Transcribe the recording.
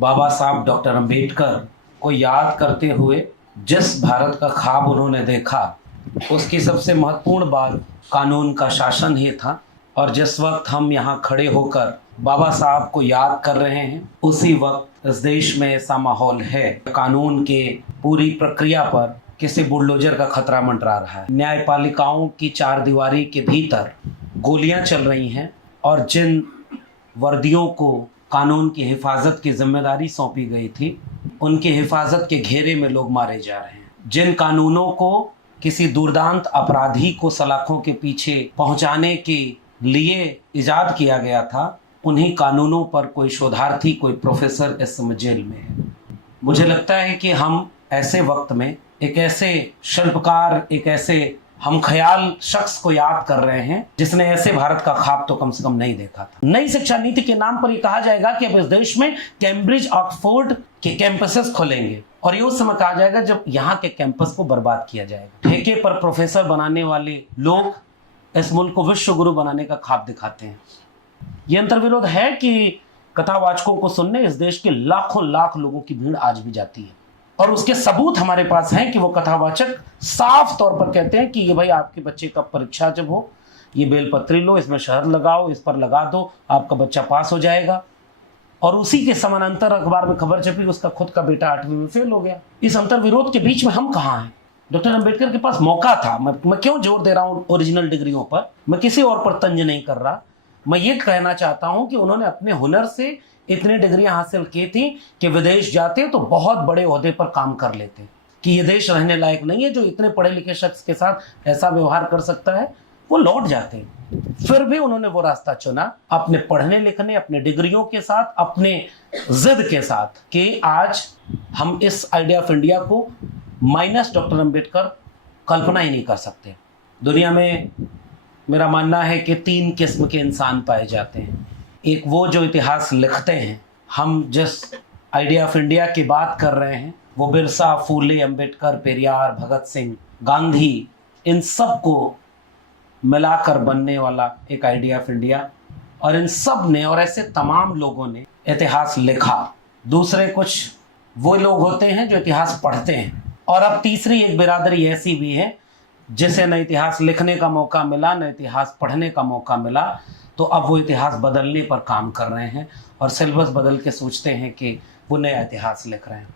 बाबा साहब डॉक्टर अंबेडकर को याद करते हुए जिस भारत का ख्वाब उन्होंने देखा, उसकी सबसे महत्वपूर्ण बात कानून का शासन ही था। और जिस वक्त हम यहाँ खड़े होकर बाबा साहब को याद कर रहे हैं, उसी वक्त इस देश में ऐसा माहौल है, कानून के पूरी प्रक्रिया पर किसी बुलडोजर का खतरा मंडरा रहा है। न्यायपालिकाओं की चार दीवारी के भीतर गोलियां चल रही हैं और जिन वर्दियों को कानून की हिफाजत की जिम्मेदारी सौंपी गई थी, उनकी हिफाजत के घेरे में लोग मारे जा रहे हैं। जिन कानूनों को किसी दुर्दांत अपराधी को सलाखों के पीछे पहुंचाने के लिए इजाद किया गया था, उन्हीं कानूनों पर कोई शोधार्थी, कोई प्रोफेसर इस समय जेल में है। मुझे लगता है कि हम ऐसे वक्त में एक ऐसे शिल्पकार, एक ऐसे हम ख्याल शख्स को याद कर रहे हैं जिसने ऐसे भारत का ख्वाब तो कम से कम नहीं देखा था। नई शिक्षा नीति के नाम पर यह कहा जाएगा कि अब इस देश में कैम्ब्रिज, ऑक्सफोर्ड के कैंपसेस खुलेंगे और ये उस समय कहा जाएगा जब यहाँ के कैंपस को बर्बाद किया जाएगा। ठेके पर प्रोफेसर बनाने वाले लोग इस मुल्क को विश्व गुरु बनाने का ख्वाब दिखाते हैं। ये अंतर्विरोध है कि कथावाचकों को सुनने इस देश के लाखों लाख लोगों की भीड़ आज भी जाती है और उसके सबूत हमारे पास हैं कि वो कथावाचक साफ तौर पर कहते हैं कि ये भाई आपके बच्चे का परीक्षा जब हो, ये बेलपत्री लो, इसमें शहर लगाओ, इस पर लगा दो, आपका बच्चा पास हो जाएगा। और उसी के समानांतर अखबार में खबर छपी उसका खुद का बेटा 8वीं में फेल हो गया। इस अंतर्विरोध के बीच में हम कहाँ हैं? डॉक्टर अंबेडकर के पास मौका था। मैं क्यों जोर दे रहा हूँ ओरिजिनल डिग्रियों पर? मैं किसी और पर तंज नहीं कर रहा। मैं ये कहना चाहता हूं कि उन्होंने अपने हुनर से इतनी डिग्रियां हासिल की थी कि विदेश जाते तो बहुत बड़े ओहदे पर काम कर लेते, कि ये देश रहने लायक नहीं है जो इतने पढ़े लिखे शख्स के साथ ऐसा व्यवहार कर सकता है। वो लौट जाते, फिर भी उन्होंने वो रास्ता चुना अपने पढ़ने लिखने, अपने डिग्रियों के साथ, अपने जिद के साथ, कि आज हम इस आइडिया ऑफ इंडिया को माइनस डॉक्टर अंबेडकर कल्पना ही नहीं कर सकते। दुनिया में मेरा मानना है कि 3 किस्म के इंसान पाए जाते हैं। एक वो जो इतिहास लिखते हैं। हम जिस आइडिया ऑफ इंडिया की बात कर रहे हैं वो बिरसा, फूले, अंबेडकर, पेरियार, भगत सिंह, गांधी, इन सब को मिलाकर बनने वाला एक आइडिया ऑफ इंडिया, और इन सब ने और ऐसे तमाम लोगों ने इतिहास लिखा। दूसरे कुछ वो लोग होते हैं जो इतिहास पढ़ते हैं, और अब तीसरी एक बिरादरी ऐसी भी है जिसे न इतिहास लिखने का मौका मिला, न इतिहास पढ़ने का मौका मिला, तो अब वो इतिहास बदलने पर काम कर रहे हैं और सिलेबस बदल के सोचते हैं कि वो नया इतिहास लिख रहे हैं।